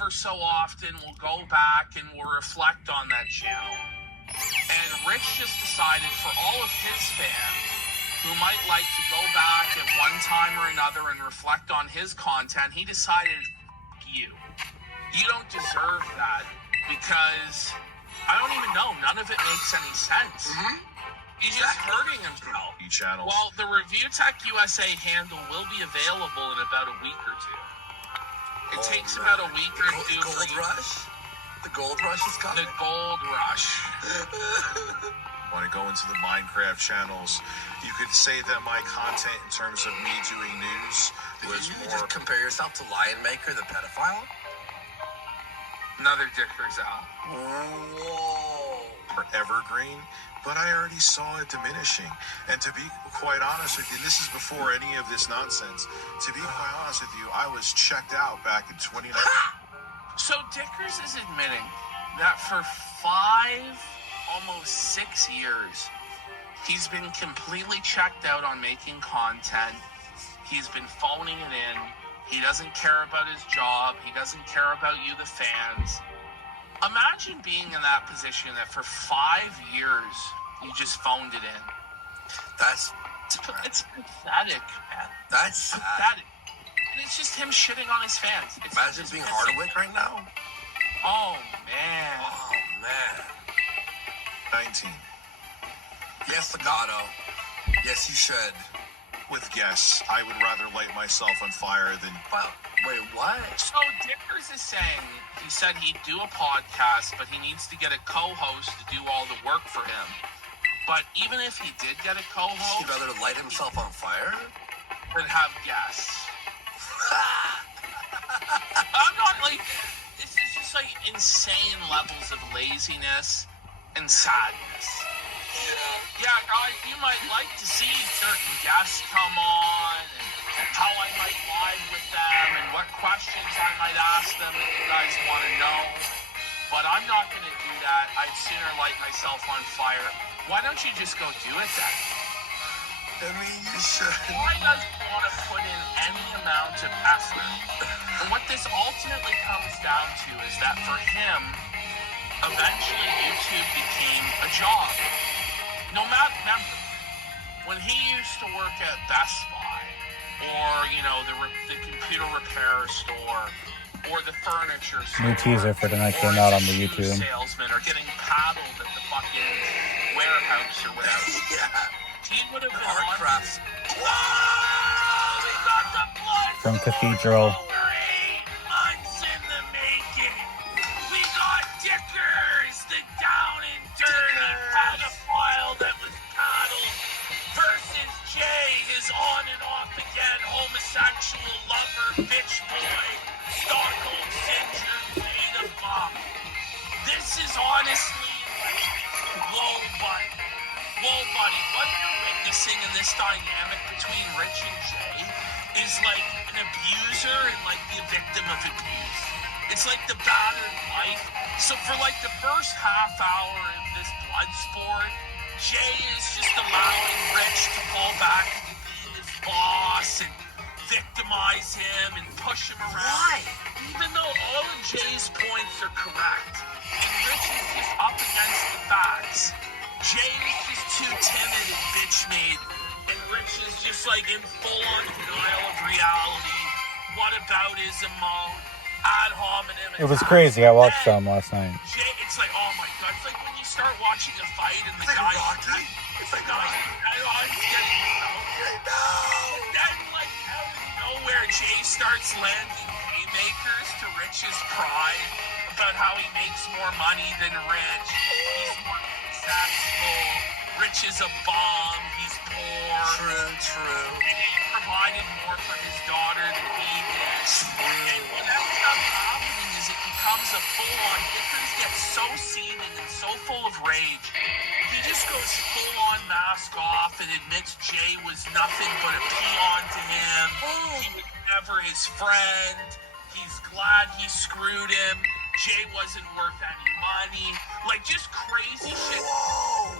ever so often, we'll go back and we'll reflect on that channel. And Rich just decided for all of his fans who might like to go back at one time or another and reflect on his content, he decided, you don't deserve that, because I don't even know. None of it makes any sense. He's just hurting himself. Channels. Well, the Review Tech USA handle will be available in about a week or two. It takes about a week or two. The gold rush is coming. The gold rush. Want to go into the Minecraft channels? You could say that my content in terms of me doing news was Did you more. just compare yourself to Lion Maker, the pedophile? Another Dickers out. Whoa. For evergreen, but I already saw it diminishing. And to be quite honest with you, this is before any of this nonsense. To be quite honest with you, I was checked out back in 2019. So Dickers is admitting that for almost 6 years, he's been completely checked out on making content. He's been phoning it in. He doesn't care about his job. He doesn't care about you, the fans. Imagine being in that position that for 5 years, you just phoned it in. It's pathetic, man. That's pathetic. And it's just him shitting on his fans. Imagine being Hardwick right now. Oh, man. Oh, man. 19. Yes, Legato. Yes, you should. With guests, I would rather light myself on fire than. Well, wait, what? So Dickers is saying he said he'd do a podcast, but he needs to get a co-host to do all the work for him. But even if he did get a co-host, He'd rather light himself on fire? Than have guests. I'm not like, this is just like insane levels of laziness and sadness. Yeah, guys, you might like to see certain guests come on, and how I might live with them, and what questions I might ask them if you guys want to know. But I'm not going to do that. I'd sooner light myself on fire. Why don't you just go do it then? I mean, you should. Why does he want to put in any amount of effort? And what this ultimately comes down to is that for him, eventually YouTube became a job. No matter, remember, when he used to work at Best Buy, or, you know, the computer repair store, or the furniture store, new teaser for tonight going out on the YouTube. Salesman, or getting paddled at the fucking warehouse or whatever. He would have been Hard crafts. Whoa! We got the blood From Cathedral. over 8 months in the making. We got Dickers, the down and dirty pedophile that was paddled, versus Jay, his on and off again homosexual lover, bitch boy, Stockholm syndrome, made of bomb. This is honestly low buddy. Whoa, buddy, what you're witnessing in this dynamic between Rich and Jay is like an abuser and like the victim of abuse. It's like the battered wife. So for like the first half hour of this blood sport, Jay is just allowing Rich to fall back and be his boss and victimize him and push him around. Why? Even though all of Jay's points are correct, and Rich is just up against the facts. Jay is just too timid and bitch-made, and Rich is just like in full-on denial of reality. Whataboutism mode, ad hominem. It was crazy. I watched some last night. Jay, it's like, oh my god, it's like when you start watching a fight and the It's guy. like Rocky. It's like Rocky. He's getting No! then, like, out of nowhere, Jay starts landing haymakers to Rich's pride about how he makes more money than Rich. He's more successful. Rich is a bum. He's poor. True. And he provided more for his daughter than he did. And what ends up happening is it becomes a full-on. Dickers gets so seething and so full of rage. He just goes full-on mask off and admits Jay was nothing but a peon to him. He was never his friend. He's glad he screwed him. Jay wasn't worth any money. Like, just crazy shit. Whoa!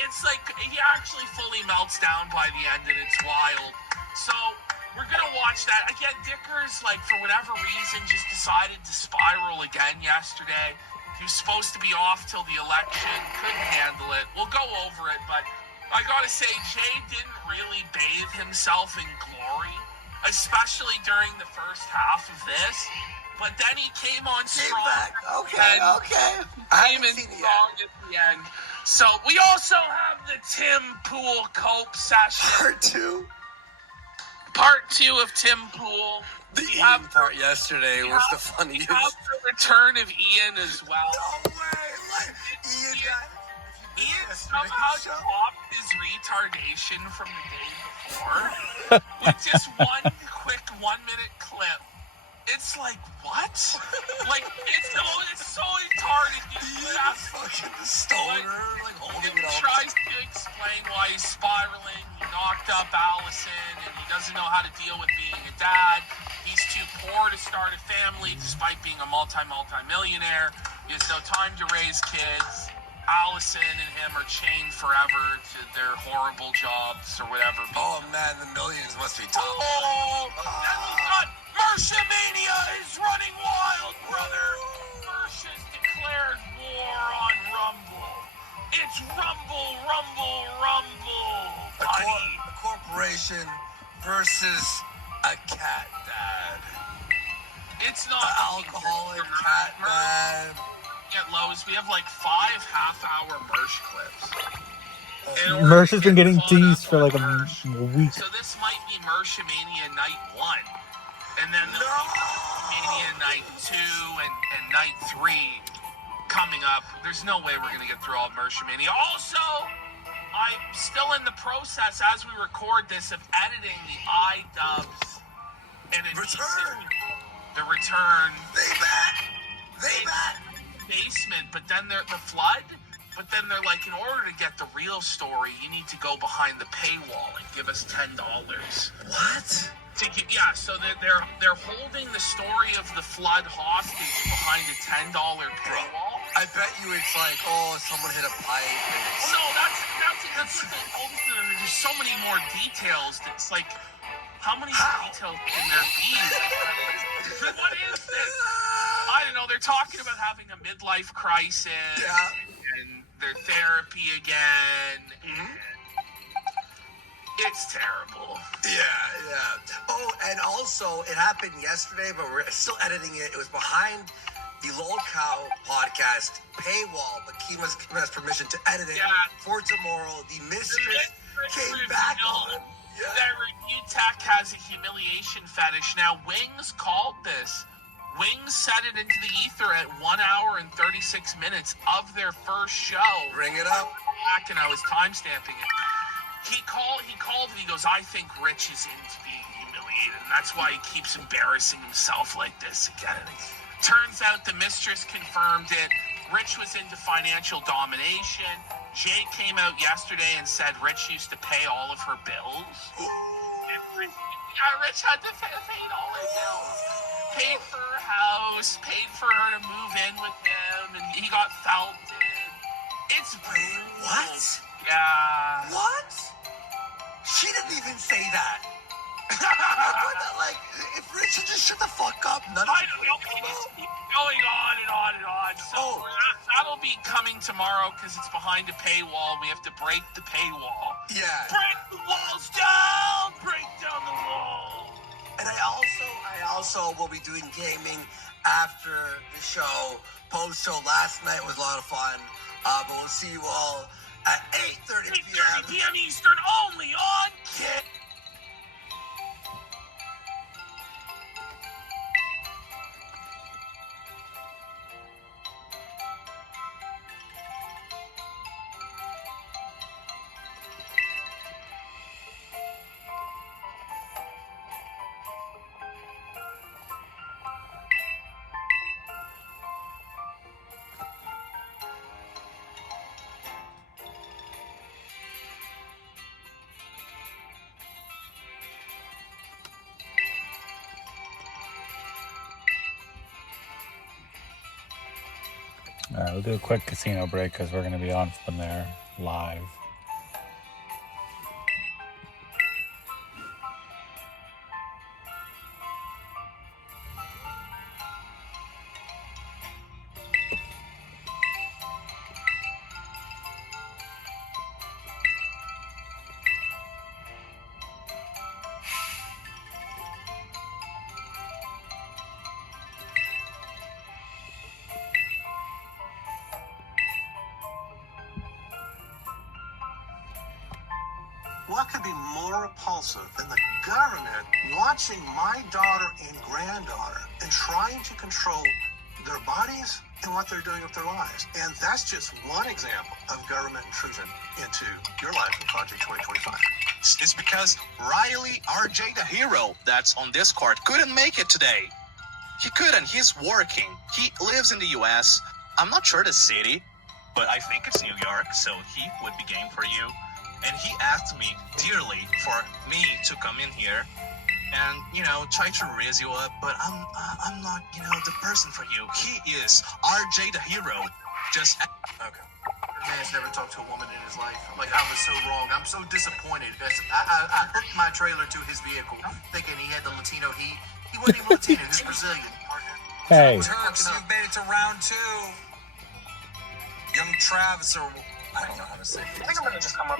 It's like he actually fully melts down by the end, and it's wild. So we're gonna watch that again. Dickers, like for whatever reason, just decided to spiral again yesterday. He was supposed to be off till the election, couldn't handle it. We'll go over it, but I gotta say, Jay didn't really bathe himself in glory, especially during the first half of this. But then he came on strong. Back. Okay. I Came in haven't seen it strong yet. at the end. So we also have the Tim Pool Cope session. Part two of Tim Pool. The We Ian have part yesterday was the funniest. We have the return of Ian as well. No way! Like, Ian somehow dropped his retardation from the day before with just one quick 1 minute clip. It's like, what? Like, it's so retarded. Ian's fucking stoner, like holding it He up. tries to explain why he's spiraling. He knocked up Allison, and he doesn't know how to deal with being a dad. He's too poor to start a family, despite being a multi-millionaire. He has no time to raise kids. Allison and him are chained forever to their horrible jobs or whatever. Oh man, the millions must be tough. Oh, then we got Mercia-mania is running wild, brother. Mercia's declared war on Rumble. It's Rumble, Rumble, Rumble, buddy. A corporation versus a cat dad. It's not An alcoholic cat dad. At Lowe's, we have like 5 half-hour Mersh clips. Mersh has been getting teased teased for like a week. So this might be Mercia-mania night 1. And then there'll be Mercia-mania night 2 and night 3 coming up. There's no way we're going to get through all Mercia-mania. Also, I'm still in the process as we record this of editing the iDubbbz and the return. They back. Basement, but then the flood. But then they're like, in order to get the real story, you need to go behind the paywall and give us $10. What? So they're holding the story of the flood hostage behind a $10 paywall. I bet you it's like, oh, someone hit a pipe. And No, that's what they told us. There's so many more details. It's like, how many details can there be? What is this? I don't know. They're talking about having a midlife crisis and their therapy again. And it's terrible. Yeah. Oh, and also, it happened yesterday, but we're still editing it. It was behind the Lolcow podcast paywall, but Kima's given us permission to edit it for tomorrow. The mistress came back on. That review tech has a humiliation fetish. Now, Wings called this. Wings set it into the ether at 1 hour and 36 minutes of their first show. Bring it up. And I was timestamping it. He called and he goes, I think Rich is into being humiliated. And that's why he keeps embarrassing himself like this again. Turns out the mistress confirmed it. Rich was into financial domination. Jay came out yesterday and said Rich used to pay all of her bills. Rich had to pay all her bills. Paid for her house, paid for her to move in with him, and he got felted. It's brutal. What? Yeah. What? She didn't even say that. Like, if Richard just shut the fuck up, none of I don't know. It just keeps going on and on and on. So that'll be coming tomorrow because it's behind a paywall. We have to break the paywall. Yeah. Break the walls down. Break down the wall. And I also will be doing gaming after the show. Post-show last night was a lot of fun. But we'll see you all at 8:30 p.m. 8:30 p.m. Eastern, only on Kick. Alright, we'll do a quick casino break because we're going to be on from there live. What could be more repulsive than the government watching my daughter and granddaughter and trying to control their bodies and what they're doing with their lives? And that's just one example of government intrusion into your life in Project 2025. It's because Riley RJ, the hero that's on Discord, couldn't make it today. He couldn't. He's working. He lives in the US. I'm not sure the city, but I think it's New York, so he would be game for you. And he asked me dearly for me to come in here and, try to raise you up, but I'm not, the person for you. He is RJ the hero. Just Okay. Man's never talked to a woman in his life. Like, I was so wrong. I'm so disappointed. I hooked my trailer to his vehicle thinking he had the Latino heat. He wasn't even Latino. He was Brazilian. Hey. Turks, you've made it to round 2. Young Travis, or I don't know how to say it. I think I'm gonna just come up